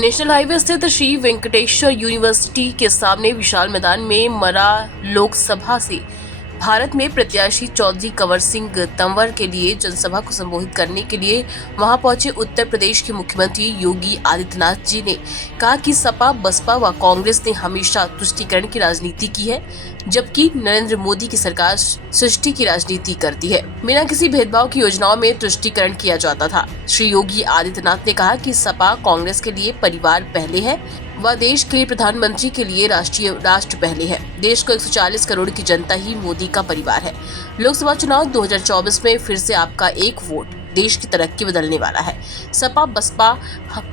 National highway स्थित Shri Venkateshwara university के सामने विशाल मैदान में मरा लोकसभा से भारत में प्रत्याशी चौधरी कंवर सिंह तंवर के लिए जनसभा को संबोधित करने के लिए वहां पहुंचे उत्तर प्रदेश के मुख्यमंत्री योगी आदित्यनाथ जी ने कहा कि सपा, बसपा व कांग्रेस ने हमेशा तुष्टीकरण की राजनीति की है, जबकि नरेंद्र मोदी की सरकार सृष्टि की राजनीति करती है। बिना किसी भेदभाव की योजनाओं में तुष्टीकरण किया जाता था। श्री योगी आदित्यनाथ ने कहा कि सपा कांग्रेस के लिए परिवार पहले है व देश के लिए प्रधानमंत्री के लिए राष्ट्र पहले है। देश को 140 करोड़ की जनता ही मोदी का परिवार है। लोकसभा चुनाव 2024 में फिर से आपका एक वोट देश की तरक्की बदलने वाला है। सपा बसपा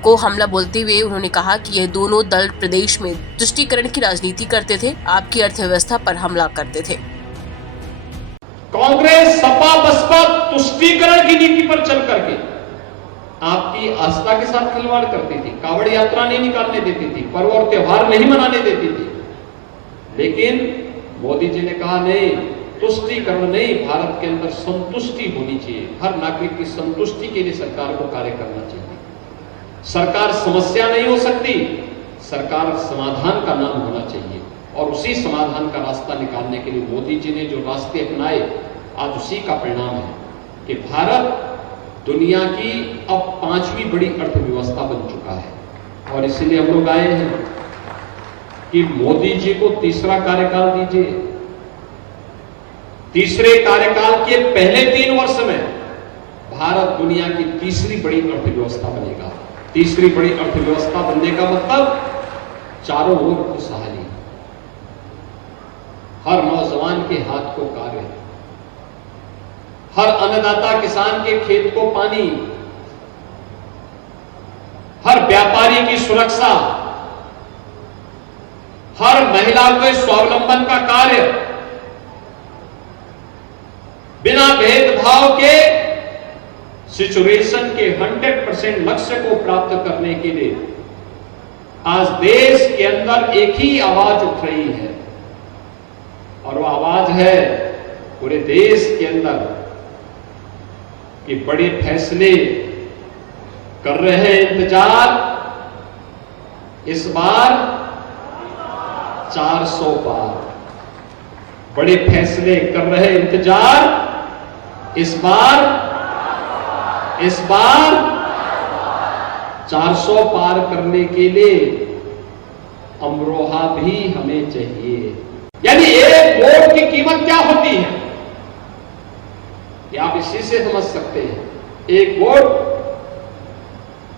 को हमला बोलते हुए उन्होंने कहा कि यह दोनों दल प्रदेश में तुष्टीकरण की राजनीति करते थे, आपकी अर्थव्यवस्था पर हमला करते थे। कांग्रेस सपा बसपा तुष्टीकरण की नीति पर चल करके आपकी आस्था के साथ खिलवाड़ करती थी, कावड़ यात्रा नहीं निकालने देती थी, पर्व और त्योहार नहीं मनाने देती थी। लेकिन मोदी जी ने कहा नहीं, तुष्टीकरण नहीं, भारत के अंदर संतुष्टि होनी चाहिए। हर नागरिक की संतुष्टि के लिए सरकार को कार्य करना चाहिए। सरकार समस्या नहीं हो सकती, सरकार समाधान का नाम होना चाहिए। और उसी समाधान का रास्ता निकालने के लिए मोदी जी ने जो रास्ते अपनाए, आज उसी का परिणाम है कि भारत दुनिया की अब 5वीं बड़ी अर्थव्यवस्था बन चुका है। और इसीलिए हम लोग आए हैं कि मोदी जी को तीसरा कार्यकाल दीजिए। तीसरे कार्यकाल के पहले 3 वर्ष में भारत दुनिया की तीसरी बड़ी अर्थव्यवस्था बनेगा। तीसरी बड़ी अर्थव्यवस्था बनने का मतलब चारों ओर खुशहाली, हर नौजवान के हाथ को कार्य, हर अन्नदाता किसान के खेत को पानी, हर व्यापारी की सुरक्षा, हर महिला के स्वावलंबन का कार्य, बिना भेदभाव के सिचुएशन के 100% लक्ष्य को प्राप्त करने के लिए आज देश के अंदर एक ही आवाज उठ रही है। और वो आवाज है पूरे देश के अंदर कि बड़े फैसले कर रहे हैं इंतजार, इस बार 400 पार। बड़े फैसले कर रहे हैं इंतजार, इस बार 400 पार करने के लिए अमरोहा भी हमें चाहिए। यानी एक वोट की कीमत क्या होती है कि आप इसी से समझ सकते हैं। एक वोट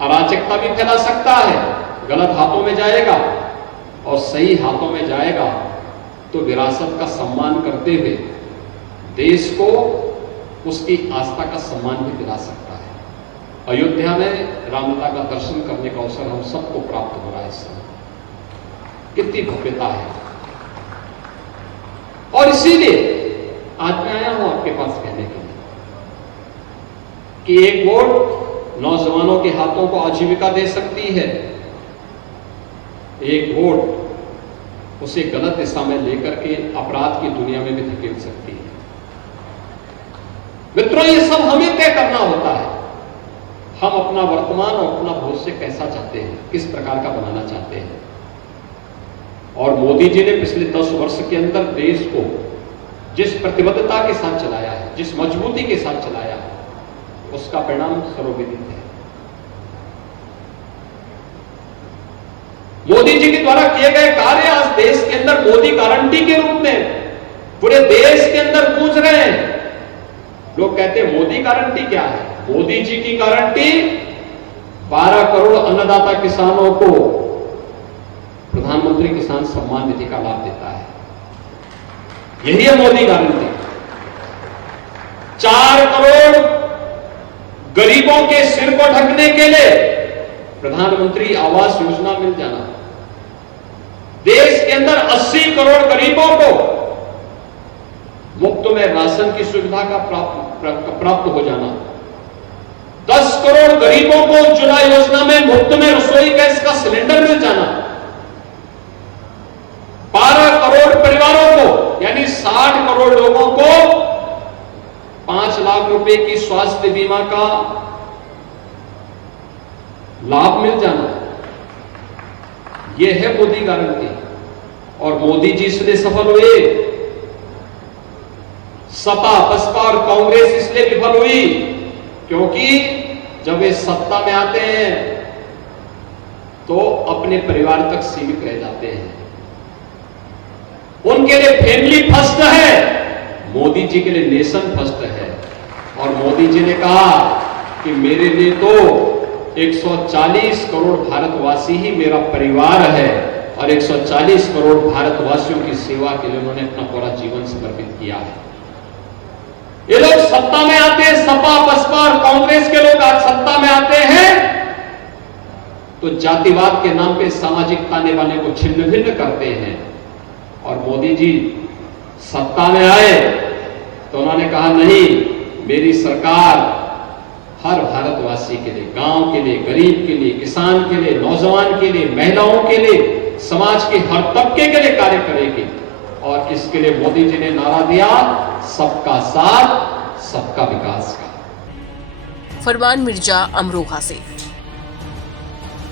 अराजकता भी फैला सकता है, गलत हाथों में जाएगा, और सही हाथों में जाएगा तो विरासत का सम्मान करते हुए देश को उसकी आस्था का सम्मान भी दिला सकता है। अयोध्या में रामलला का दर्शन करने का अवसर हम सबको प्राप्त हो रहा है इस समय। कितनी भव्यता है। और इसीलिए आज मैं आया हूं आपके पास कहने के लिए कि एक वोट नौजवानों के हाथों को आजीविका दे सकती है, एक वोट उसे गलत दिशा में लेकर के अपराध की दुनिया में भी धकेल सकती है। मित्रों, ये सब हमें तय करना होता है। हम अपना वर्तमान और अपना भविष्य कैसा चाहते हैं, किस प्रकार का बनाना चाहते हैं। और मोदी जी ने पिछले 10 वर्ष के अंदर देश को जिस प्रतिबद्धता के साथ चलाया है, जिस मजबूती के साथ चलाया है, उसका परिणाम सर्वविदित है। मोदी जी के द्वारा किए गए कार्य आज देश के अंदर मोदी गारंटी के रूप में पूरे देश के अंदर गूंज रहे हैं। लोग कहते हैं मोदी गारंटी क्या है? मोदी जी की गारंटी 12 करोड़ अन्नदाता किसानों को प्रधानमंत्री किसान सम्मान निधि का लाभ देता है। यही है मोदी गारंटी। 4 करोड़ गरीबों के सिर को ढकने के लिए प्रधानमंत्री आवास योजना मिल जाना, देश के अंदर 80 करोड़ गरीबों को मुफ्त में राशन की सुविधा का प्राप्त हो जाना, 10 करोड़ गरीबों को उज्ज्वला योजना में मुफ्त में रसोई गैस का सिलेंडर मिल जाना, 12 करोड़ परिवारों को यानी 60 करोड़ लोगों को 5 लाख रुपए की स्वास्थ्य बीमा का लाभ मिल जाना, ये है मोदी गारंटी। और मोदी जी इसलिए सफल हुए, सपा बसपा और कांग्रेस इसलिए विफल हुई क्योंकि जब वे सत्ता में आते हैं तो अपने परिवार तक सीमित रह जाते हैं। उनके लिए फैमिली फर्स्ट है, मोदी जी के लिए नेशन फर्स्ट है। और मोदी जी ने कहा कि मेरे लिए तो 140 करोड़ भारतवासी ही मेरा परिवार है, और 140 करोड़ भारतवासियों की सेवा के लिए उन्होंने अपना पूरा जीवन समर्पित किया है। ये लोग सत्ता में आते हैं, सपा बसपा और कांग्रेस के लोग आज सत्ता में आते हैं तो जातिवाद के नाम पे सामाजिक ताने बाने को छिन्न भिन्न करते हैं। और मोदी जी सत्ता में आए तो उन्होंने कहा नहीं, मेरी सरकार हर भारतवासी के लिए, गांव के लिए, गरीब के लिए, किसान के लिए, नौजवान के लिए, महिलाओं के लिए, समाज के हर तबके के लिए कार्य करेगी। और इसके लिए मोदी जी ने नारा दिया, सबका साथ सबका विकास का। फरमान मिर्जा, अमरोहा से।